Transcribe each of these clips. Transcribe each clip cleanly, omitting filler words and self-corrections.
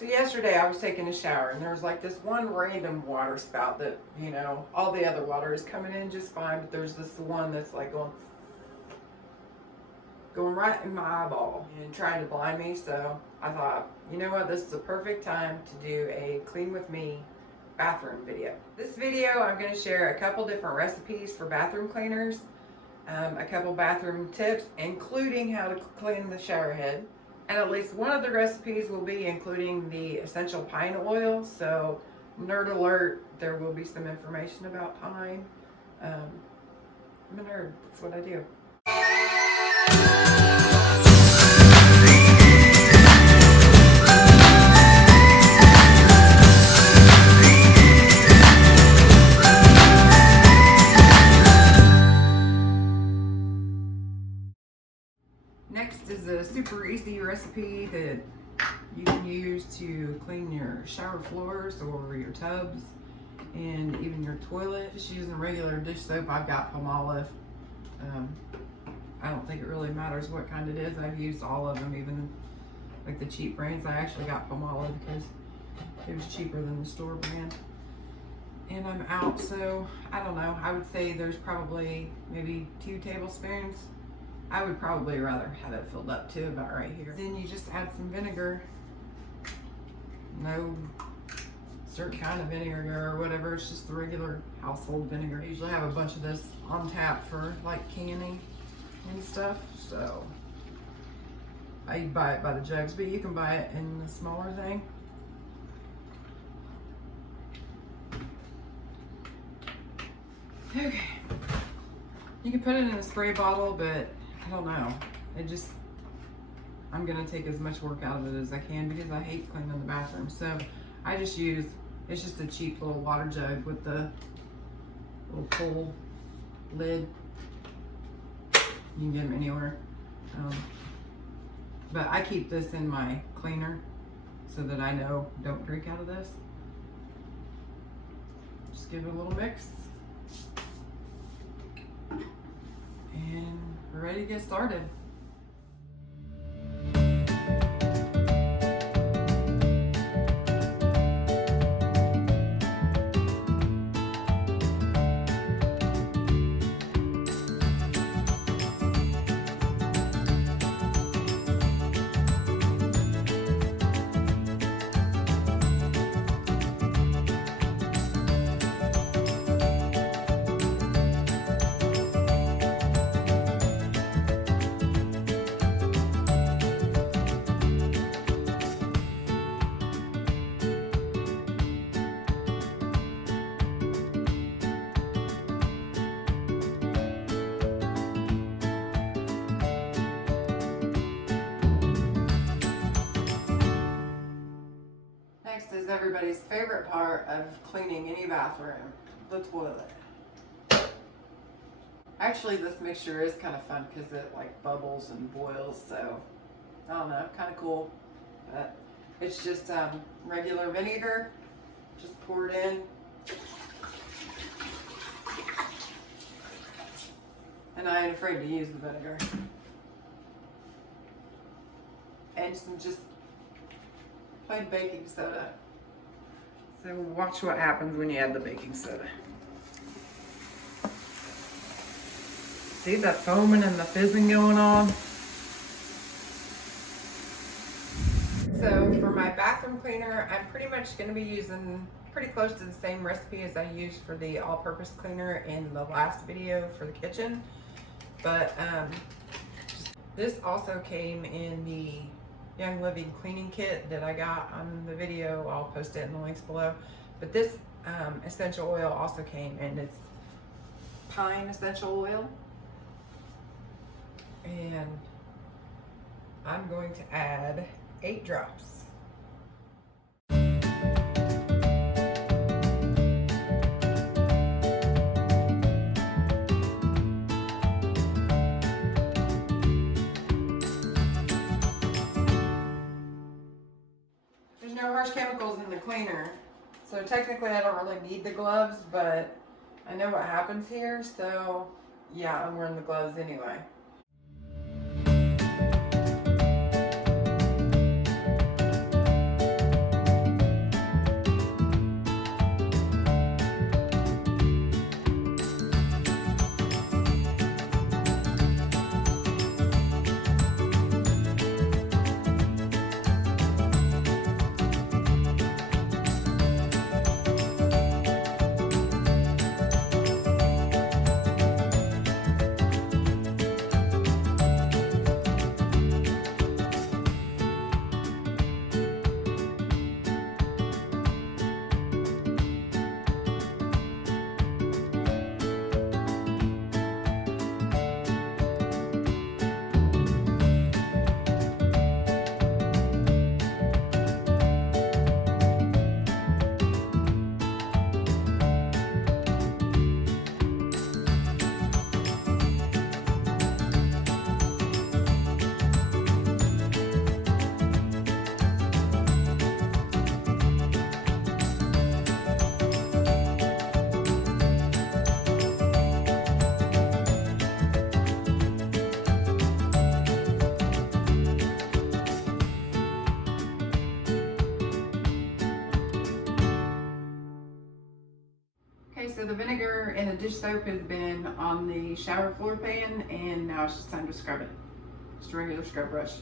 So yesterday I was taking a shower and there was like this one random water spout that, you know, all the other water is coming in just fine, but there's this one that's like going right in my eyeball and trying to blind me. So I thought, you know what, this is a perfect time to do a clean with me bathroom video. This video I'm going to share a couple different recipes for bathroom cleaners, a couple bathroom tips, including how to clean the shower head. And at least one of the recipes will be including the essential pine oil. So nerd alert, there will be some information about pine. I'm a nerd, that's what I do. Next is a super easy recipe that you can use to clean your shower floors or your tubs and even your toilet. Just using regular dish soap. I've got Palmolive. I don't think it really matters what kind it is. I've used all of them, even like the cheap brands. I actually got Palmolive because it was cheaper than the store brand. And I'm out, so I don't know. I would say there's probably maybe 2 tablespoons. I would probably rather have it filled up to about right here. Then you just add some vinegar. No certain kind of vinegar or whatever. It's just the regular household vinegar. I usually have a bunch of this on tap for like canning and stuff. So I buy it by the jugs, but you can buy it in the smaller thing. Okay. You can put it in a spray bottle, but I don't know. I'm gonna take as much work out of it as I can because I hate cleaning the bathroom. So I just use, it's just a cheap little water jug with the little pull lid. You can get them anywhere. But I keep this in my cleaner so that I know don't drink out of this. Just give it a little mix. And we're ready to get started. Next is everybody's favorite part of cleaning any bathroom, the toilet. Actually, this mixture is kind of fun because it like bubbles and boils, so I don't know, kind of cool. But it's just regular vinegar, just pour it in. And I ain't afraid to use the vinegar. And some just plain baking soda. So watch what happens when you add the baking soda. See that foaming and the fizzing going on? So for my bathroom cleaner, I'm pretty much going to be using pretty close to the same recipe as I used for the all-purpose cleaner in the last video for the kitchen. But this also came in the Young Living cleaning kit that I got on the video. I'll post it in the links below. But this essential oil also came, and it's pine essential oil. And I'm going to add 8 drops. There's no harsh chemicals in the cleaner, so technically I don't really need the gloves, but I know what happens here, so yeah, I'm wearing the gloves anyway. so the vinegar and the dish soap has been on the shower floor pan, and now it's just time to scrub it. Just a regular scrub brush.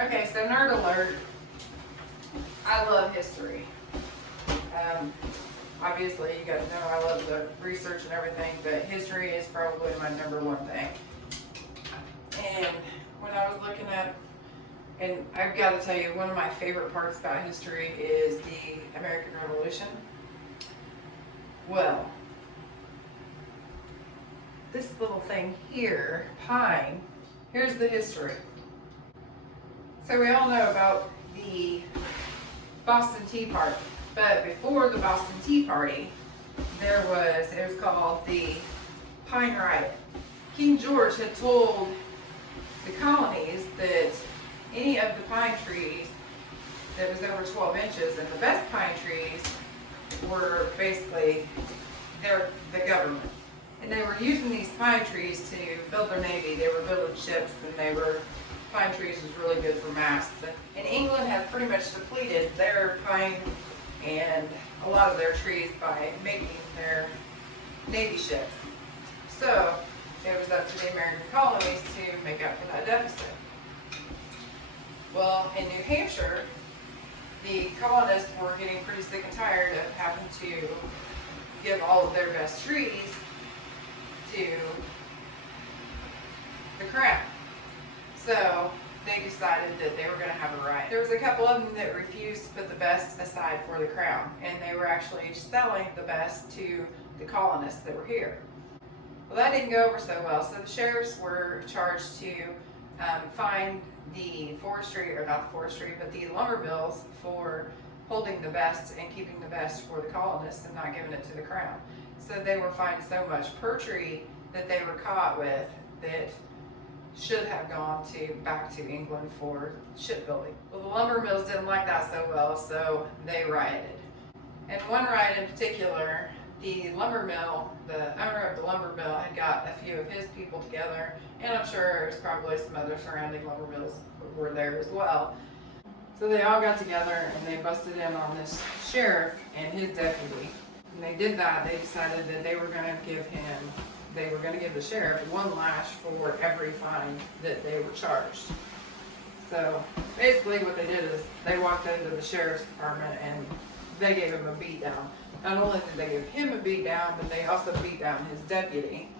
Okay, so nerd alert. I love history. Obviously, you guys know I love the research and everything, but history is probably my #1 thing. And when I was looking at, and I've got to tell you, one of my favorite parts about history is the American Revolution. Well, this little thing here, pine, here's the history. So we all know about the Boston Tea Party, but before the Boston Tea Party, it was called the Pine Riot. King George had told the colonies that any of the pine trees that was over 12 inches, and the best pine trees were basically the government. And they were using these pine trees to build their navy. They were building ships, and pine trees was really good for masts. And England had pretty much depleted their pine and a lot of their trees by making their navy ships. So it was up to the American colonies to make up for that deficit. Well, in New Hampshire, the colonists were getting pretty sick and tired of having to give all of their best trees to the crown. So they decided that they were going to have a riot. There was a couple of them that refused to put the best aside for the crown, and they were actually selling the best to the colonists that were here. Well, that didn't go over so well, so the sheriffs were charged to fine the the lumber mills for holding the best and keeping the best for the colonists and not giving it to the crown. So they were fined so much per tree that they were caught with that should have gone back to England for shipbuilding. Well, the lumber mills didn't like that so well, so they rioted. And one riot in particular, the lumber mill, the owner of the lumber mill had got a few of his people together, and I'm sure there's probably some other surrounding lumber mills were there as well. So they all got together and they busted in on this sheriff and his deputy. And they did that, they decided that they were going to give the sheriff one lash for every fine that they were charged. So basically what they did is they walked into the sheriff's department and they gave him a beat down. Not only did they give him a beat down, but they also beat down his deputy.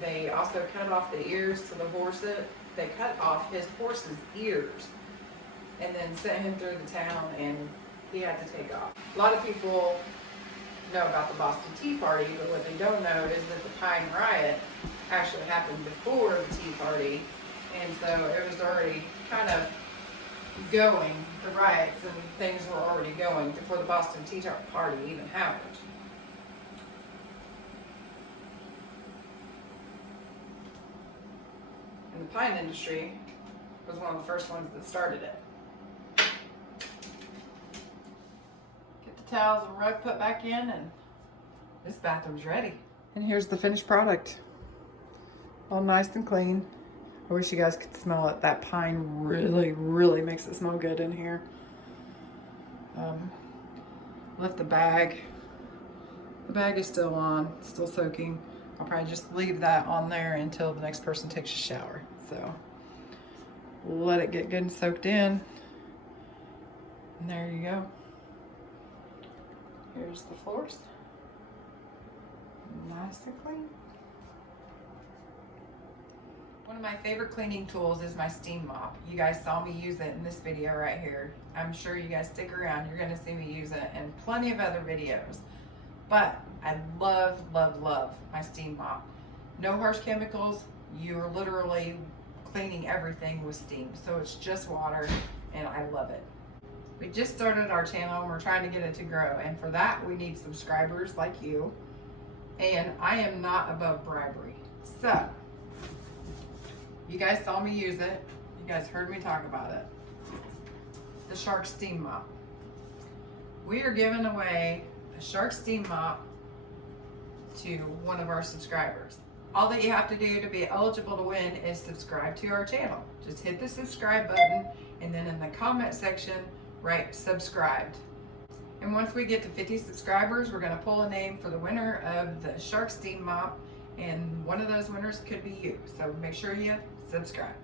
They also cut off the ears to the horses. They cut off his horse's ears and then sent him through the town, and he had to take off. A lot of people know about the Boston Tea Party, but what they don't know is that the Pine Riot actually happened before the Tea Party, and so it was already kind of going, the riots and things were already going before the Boston Tea Party even happened. And the pine industry was one of the first ones that started it. Get the towels and rug put back in, and this bathroom's ready. And here's the finished product. All nice and clean. I wish you guys could smell it. That pine really, really makes it smell good in here. Left the bag. The bag is still on, still soaking. I'll probably just leave that on there until the next person takes a shower. So let it get good and soaked in. And there you go. Here's the floors. Nice and clean. One of my favorite cleaning tools is my steam mop. You guys saw me use it in this video right here. I'm sure you guys stick around, you're gonna see me use it in plenty of other videos. But I love, love, love my steam mop. No harsh chemicals. You're literally cleaning everything with steam. So it's just water, and I love it. We just started our channel and we're trying to get it to grow. And for that, we need subscribers like you. And I am not above bribery. So, you guys saw me use it. You guys heard me talk about it. The Shark Steam Mop. We are giving away a Shark Steam Mop to one of our subscribers. All that you have to do to be eligible to win is subscribe to our channel. Just hit the subscribe button, and then in the comment section, write subscribed. And once we get to 50 subscribers, we're gonna pull a name for the winner of the Shark Steam Mop, and one of those winners could be you. So make sure you subscribe.